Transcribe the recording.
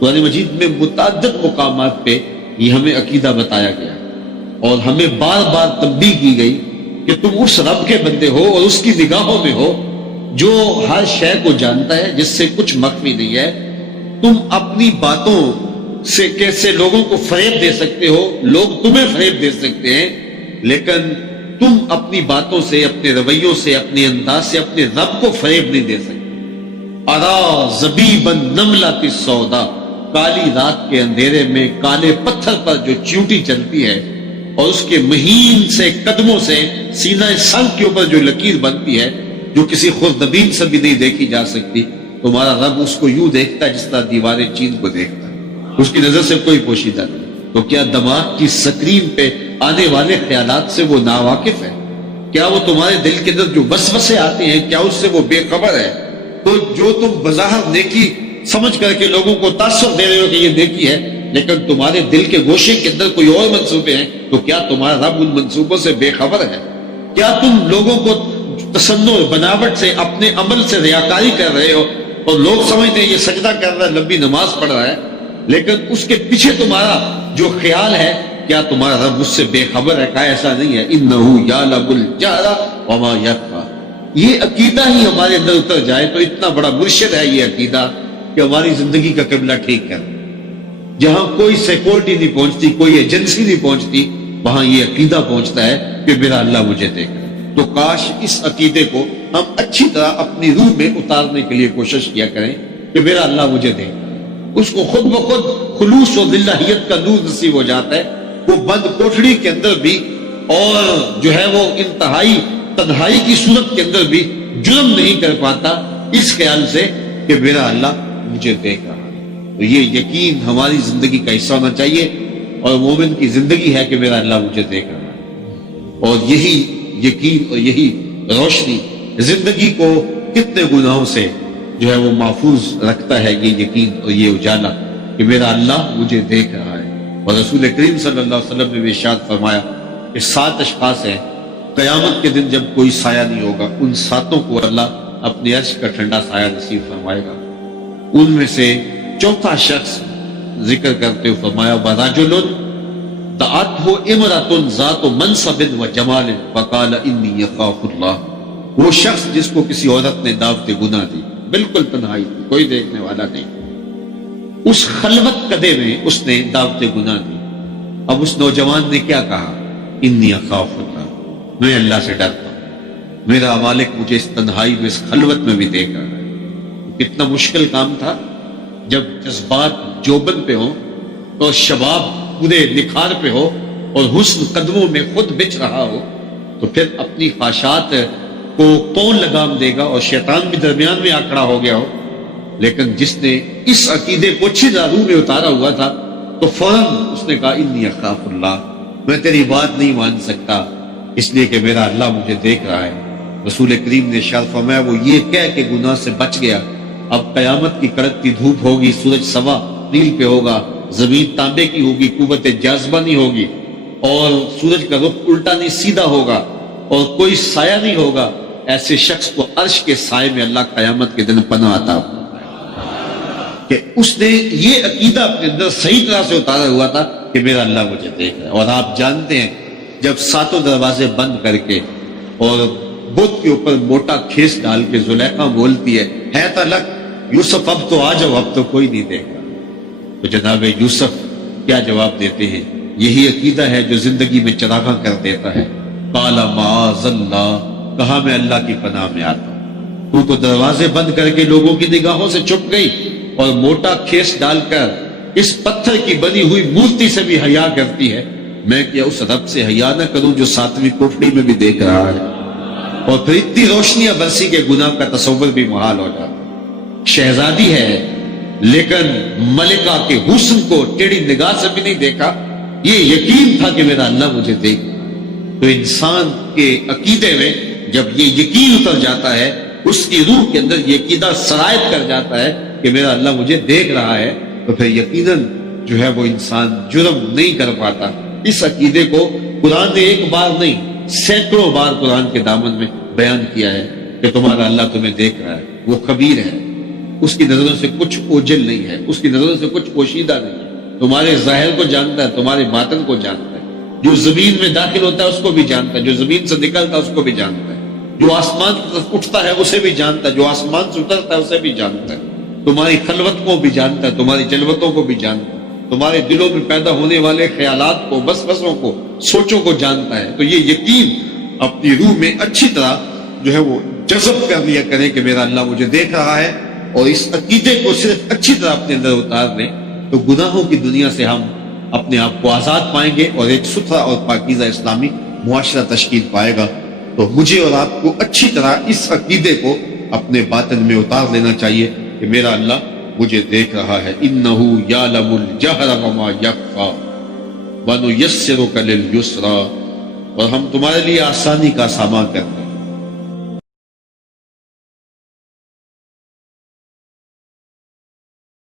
قرآن مجید میں متعدد مقامات پہ یہ ہمیں عقیدہ بتایا گیا اور ہمیں بار بار تنبیہ کی گئی کہ تم اس رب کے بندے ہو اور اس کی نگاہوں میں ہو جو ہر شے کو جانتا ہے، جس سے کچھ مخفی نہیں ہے۔ تم اپنی باتوں سے کیسے لوگوں کو فریب دے سکتے ہو، لوگ تمہیں فریب دے سکتے ہیں، لیکن تم اپنی باتوں سے، اپنے رویوں سے، اپنے انداز سے اپنے رب کو فریب نہیں دے سکتے۔ ارا زبیبا نملۃ السودا، کالی رات کے اندھیرے میں کالے پتھر پر جو چیونٹی چلتی ہے اور اس کے مہین سے قدموں سے سینہ سنگ کے اوپر جو لکیر بنتی ہے، جو کسی خوردبین سے بھی نہیں دیکھی جا سکتی، تمہارا رب اس کو یوں دیکھتا ہے جس طرح دیواریں چین کو دیکھتا ہے، اس کی نظر سے کوئی پوشیدہ نہیں۔ تو کیا دماغ کی سکرین پہ آنے والے خیالات سے وہ ناواقف ہے؟ کیا وہ تمہارے دل کے اندر جو وسوسے آتے ہیں کیا اس سے وہ بے خبر ہے؟ تو جو تم بظاہر نیکی سمجھ کر کے لوگوں کو تاثر دے رہے ہو کہ یہ نیکی ہے، لیکن تمہارے دل کے گوشے کے اندر کوئی اور منصوبے ہیں، تو کیا تمہارا رب ان منصوبوں سے بے خبر ہے؟ کیا تم لوگوں کو تصنع بناوٹ سے اپنے عمل سے ریاکاری کر رہے ہو اور لوگ سمجھتے ہیں یہ سجدہ کر رہا ہے، لمبی نماز پڑھ رہا ہے، لیکن اس کے پیچھے تمہارا جو خیال ہے، کیا تمہارا رب اس سے بے خبر ہے؟ کہا ایسا نہیں ہے۔ انہ یعلم الجہر وما یخفی، یہ عقیدہ ہی ہمارے اندر اتر جائے تو اتنا بڑا مرشد ہے یہ عقیدہ کہ ہماری زندگی کا قبلہ ٹھیک کر۔ جہاں کوئی سیکورٹی نہیں پہنچتی، کوئی ایجنسی نہیں پہنچتی، وہاں یہ عقیدہ پہنچتا ہے کہ میرا اللہ مجھے دیکھ رہا ہے۔ تو کاش اس عقیدے کو ہم اچھی طرح اپنی روح میں اتارنے کے لیے کوشش کیا کریں کہ میرا اللہ مجھے دیکھ رہا ہے۔ اس کو خود بخود خلوص و للہیت کا نور نصیب ہو جاتا ہے۔ وہ بند کوٹڑی کے اندر بھی اور جو ہے وہ انتہائی تنہائی کی صورت کے اندر بھی جرم نہیں کر پاتا اس خیال سے کہ میرا اللہ مجھے دیکھ رہا ہے۔ تو یہ یقین ہماری زندگی کا حصہ ہونا چاہیے، اور مومن کی زندگی ہے کہ میرا اللہ مجھے دیکھ رہا ہے۔ اور یہی یقین اور یہی روشنی زندگی کو کتنے گناہوں سے جو ہے وہ محفوظ رکھتا ہے، یہ یقین اور یہ اجالا کہ میرا اللہ مجھے دیکھ رہا ہے۔ اور رسول کریم صلی اللہ علیہ وسلم نے بھی ارشاد فرمایا کہ 7 اشخاص ہیں، قیامت کے دن جب کوئی سایہ نہیں ہوگا، ان 7 کو اللہ اپنے عرش کا ٹھنڈا سایہ نصیب فرمائے گا۔ ان میں سے چوتھا شخص ذکر کرتے ہوئے فرمایا وَرَجُلٌ دَعَتْهُ امْرَأَةٌ ذَاتُ مَنْصَبٍ وَجَمَالٍ فَقَالَ إِنِّي أَخَافُ اللَّهَ، وہ شخص جس کو کسی عورت نے دعوت گناہ دی، بالکل تنہائی تھی، کوئی دیکھنے والا نہیں، اس خلوت قدے میں اس نے دعوت گناہ دی۔ اب اس نوجوان نے کیا کہا؟ انی اخاف اللہ، میں اللہ سے ڈرتا ہوں، میرا مالک مجھے اس تنہائی میں، اس خلوت میں بھی دیکھ رہا ہے۔ کتنا مشکل کام تھا جب جذبات جوبن پہ ہوں اور شباب پورے نکھار پہ ہو اور حسن قدموں میں خود بچ رہا ہو، تو پھر اپنی خواہشات کو کون لگام دے گا؟ اور شیطان بھی درمیان میں آ کھڑا ہو گیا ہو۔ لیکن جس نے اس عقیدے کو اچھی روح میں اتارا ہوا تھا تو فوراً اس نے کہا انی اخاف اللہ، میں تیری بات نہیں مان سکتا اس لیے کہ میرا اللہ مجھے دیکھ رہا ہے۔ رسول کریم نے ارشاد فرمایا وہ یہ کہہ کے گناہ سے بچ گیا۔ اب قیامت کی کڑکتی دھوپ ہوگی، سورج سوا نیل پہ ہوگا، زمین تانبے کی ہوگی، قوت جاذبہ نہیں ہوگی، اور سورج کا رخ الٹا نہیں سیدھا ہوگا، اور کوئی سایہ نہیں ہوگا۔ ایسے شخص کو عرش کے سائے میں اللہ قیامت کے دن پناہ عطا ہو کہ اس نے یہ عقیدہ اپنے اندر صحیح طرح سے اتارا ہوا تھا کہ میرا اللہ مجھے دیکھ رہا ہے۔ اور آپ جانتے ہیں جب 7 دروازے بند کر کے اور بت کے اوپر موٹا کھیس ڈال کے زلیخا بولتی ہے تلک یوسف اب تو آ جاؤ، اب تو کوئی نہیں دیکھ رہا، تو جناب یوسف کیا جواب دیتے ہیں؟ یہی عقیدہ ہے جو زندگی میں چراغاں کر دیتا ہے۔ قال معاذ اللہ، کہا میں اللہ کی پناہ میں آتا ہوں، تو دروازے بند کر کے لوگوں کی نگاہوں سے چھپ گئی اور موٹا کھیس ڈال کر اس پتھر کی بنی ہوئی مورتی سے بھی حیا کرتی ہے، میں کیا اس رب سے حیا نہ کروں جو 7ویں کوٹڑی میں بھی دیکھ رہا ہے؟ اور پھر اتنی روشنیاں برسی کے گناہ کا تصور بھی محال ہو جاتا۔ شہزادی ہے لیکن ملکہ کے حسن کو ٹیڑھی نگاہ سے بھی نہیں دیکھا، یہ یقین تھا کہ میرا اللہ مجھے دیکھ۔ تو انسان کے عقیدے میں جب یہ یقین اتر جاتا ہے، اس کی روح کے اندر یہ عقیدہ سرایت کر جاتا ہے کہ میرا اللہ مجھے دیکھ رہا ہے، تو پھر یقیناً جو ہے وہ انسان جرم نہیں کر پاتا۔ اس عقیدے کو قرآن نے ایک بار نہیں، سینکڑوں بار قرآن کے دامن میں بیان کیا ہے کہ تمہارا اللہ تمہیں دیکھ رہا ہے، وہ خبیر ہے، اس کی نظروں سے کچھ اوجل نہیں ہے، اس کی نظروں سے کچھ پوشیدہ نہیں ہے، تمہارے ظاہر کو جانتا ہے، تمہارے باطن کو جانتا ہے، جو زمین میں داخل ہوتا ہے اس کو بھی جانتا ہے، جو زمین سے نکلتا ہے اس کو بھی جانتا ہے، جو آسمان کی طرف اٹھتا ہے اسے بھی جانتا ہے، جو آسمان سے اترتا ہے اسے بھی جانتا ہے، تمہاری خلوت کو بھی جانتا ہے، تمہاری جلوتوں کو بھی جانتا ہے، تمہارے دلوں میں پیدا ہونے والے خیالات کو، وسوسوں کو، سوچوں کو جانتا ہے۔ تو یہ یقین اپنی روح میں اچھی طرح جو ہے وہ جذب کر لیا کریں کہ میرا اللہ مجھے دیکھ رہا ہے، اور اس عقیدے کو صرف اچھی طرح اپنے اندر اتار لیں تو گناہوں کی دنیا سے ہم اپنے آپ کو آزاد پائیں گے اور ایک ستھرا اور پاکیزہ اسلامی معاشرہ تشکیل پائے گا۔ تو مجھے اور آپ کو اچھی طرح اس عقیدے کو اپنے باطن میں اتار لینا چاہیے کہ میرا اللہ مجھے دیکھ رہا ہے۔ انہ یعلم الجہر وما یخفی ونیسرک للیسری، اور ہم تمہارے لیے آسانی کا سامان کرتے ہیں۔